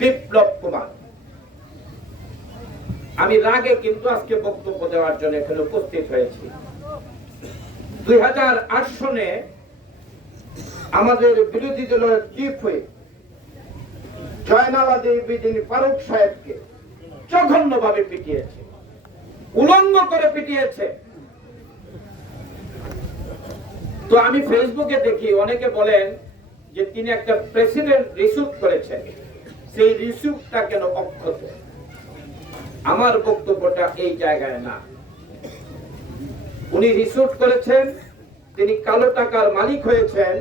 বিপ্লব কুমার। আমি রাগে কিন্তু আজকে বক্তব্য দেওয়ার জন্য এখানে উপস্থিত হয়েছি। দুই হাজার আট সনে আমাদের বিরোধী দলের চিফ হুইপ জয়নালা দেবী ফারুক সাহেবকে জঘন্যভাবে পিটিয়েছে, উলঙ্গ করে পিটিয়েছে। তো আমি ফেসবুকে দেখি, অনেকে বলেন যে তিনি একটা প্রেসিডেন্ট রিসিভ করেছেন। সেই রিসিভটা কেন অক্ষত? আমার বক্তব্যটা এই জায়গায় না। উনি রিসিভ করেছেন, তিনি কালো টাকার মালিক হয়েছেন।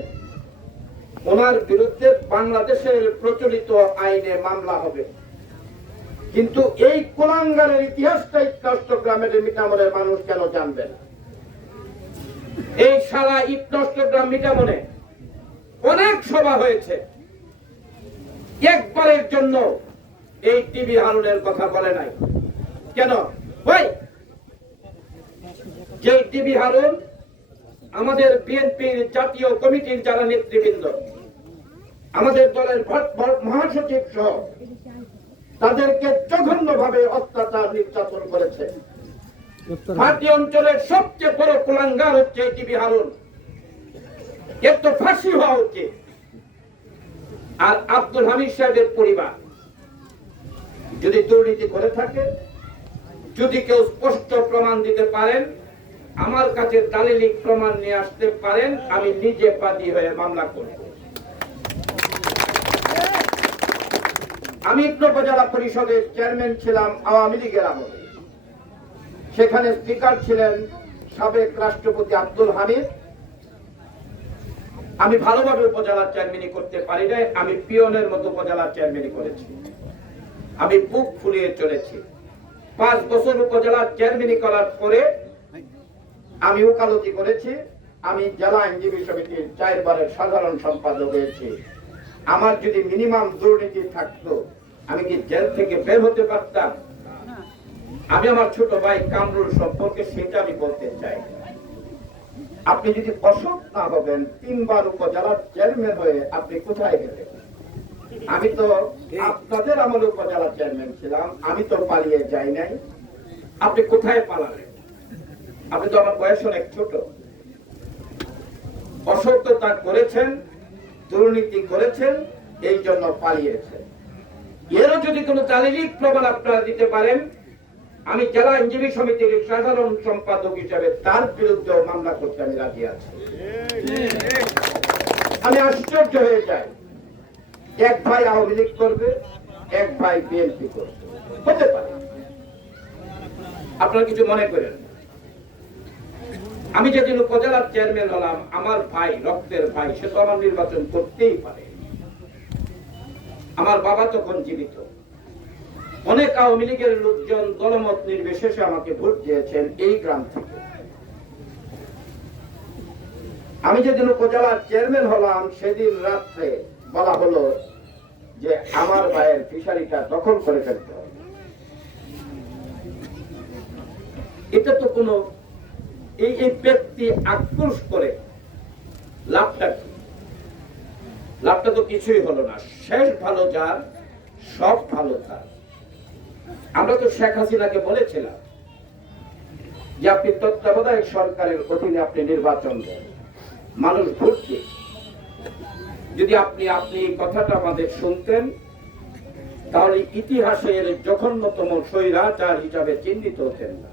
ওনার বিরুদ্ধে বাংলাদেশের প্রচলিত আইনে মামলা হবে। কিন্তু এই কুলাঙ্গারের ইতিহাসটাই চট্টগ্রামের মিটামনের মানুষ কেন জানবে না? এই সারা ইট চট্টগ্রাম মিটামনে অনেক সভা হয়েছে। একবারের জন্য এই টিভি হারুনের কথা বলে নাই। কেন? ভাই যে টিভি হারুন আমাদের বিএনপির জাতীয় কমিটির যারা নেতৃবৃন্দ, আমাদের দলের মহাসচিব সহ তাদেরকে জঘন্য ভাবে অত্যাচার নির্যাতন করেছে। ভাটি অঞ্চলের সবচেয়ে বড় কুলাঙ্গার হচ্ছে এই টিভি হারুন। এর তো ফাঁসি হওয়া উচিত। আর আব্দুল হামিদ সাহেবের পরিবার। যদি দুর্নীতি করে থাকে, যদি কেউ স্পষ্ট প্রমাণ দিতে পারেন, আমার কাছে দালিলিক প্রমাণ নিয়ে আসতে পারেন, আমি নিজে বাদী হয়ে মামলা করব। আমি উপজেলা পরিষদের চেয়ারম্যান ছিলাম আওয়ামী লীগের আমলে। সেখানে স্পিকার ছিলেন সাবেক রাষ্ট্রপতি আব্দুল হামিদ। আমি ভালোভাবে উপজেলার চেয়ারম্যানই করতে পারি নাই, আমি পিয়নের মতো উপজেলার চেয়ারম্যানই করেছি। আমি বুক ফুলিয়ে চলেছি। পাঁচ বছর উপজেলার চেয়ারম্যানই করার পরে আমি ওকালতি করেছি, আমি জেলা আইনজীবী সমিতির চারবারের সাধারণ সম্পাদক হয়েছি। আমার যদি মিনিমাম দুর্নীতি থাকতো, আমি কি জেল থেকে বের হতে পারতাম? আমি আমার ছোট ভাই কামরুল সম্পর্কে সেটা আমি বলতে চাই। আপনি যদি অসৎ না হবেন তিনবার উপজেলার চেয়ারম্যান হয়ে আপনি কোথায় গেলেন? আমি তো আপনাদের আমলে উপজেলার চেয়ারম্যান ছিলাম আমি তো পালিয়ে যাই নাই। আপনি কোথায় পালালেন? আপনি তো আমার বয়স অনেক ছোট। অসত্যতা করেছেন দুর্নীতি করেছেন এই জন্য পালিয়েছেন। এরও যদি কোনো চারিরিক প্রমাণ আপনারা দিতে পারেন আমি জেলা আইনজীবী সমিতির সাধারণ সম্পাদক হিসাবে তার বিরুদ্ধে মামলা করতে আমি রাজি আছি। আমি আশ্চর্য হয়ে যাই। এক ভাই আওয়ামী লীগ করবে, এক ভাই বিএনপি করবে। হতে পারে। আপনারা কিছু মনে করেন আমি যেদিন উপজেলার চেয়ারম্যান হলাম, আমার ভাই, রক্তের ভাই, সে তো আমার নির্বাচন করতেই পারে। আমার বাবা তখন জীবিত। অনেক আওয়ামী লীগের লোকজন দলমত নির্বিশেষে আমাকে ভোট দিয়েছেন এই গ্রাম থেকে। আমি যেদিন উপজেলার চেয়ারম্যান হলাম, সেদিন রাত্রে বলা হলো যে আমার ভাইয়ের ফিশারিটা দখল করে ফেলতে হবে। এটা তো কোনো এই এই ব্যক্তি আক্রোশ করে লাভটা কি? লাভটা তো কিছুই হলো না। শেষ ভালো যার, সব ভালো তার। আমরা তো শেখ হাসিনাকে বলেছিলাম যে আপনি তত্ত্বাবধায়ক সরকারের অধীনে আপনি নির্বাচন দেন। মানুষ ভোট যদি আপনি আপনি কথাটা আমাদের শুনতেন, তাহলে ইতিহাসের জঘন্যতম স্বৈরাচার হিসাবে চিহ্নিত হতেন না।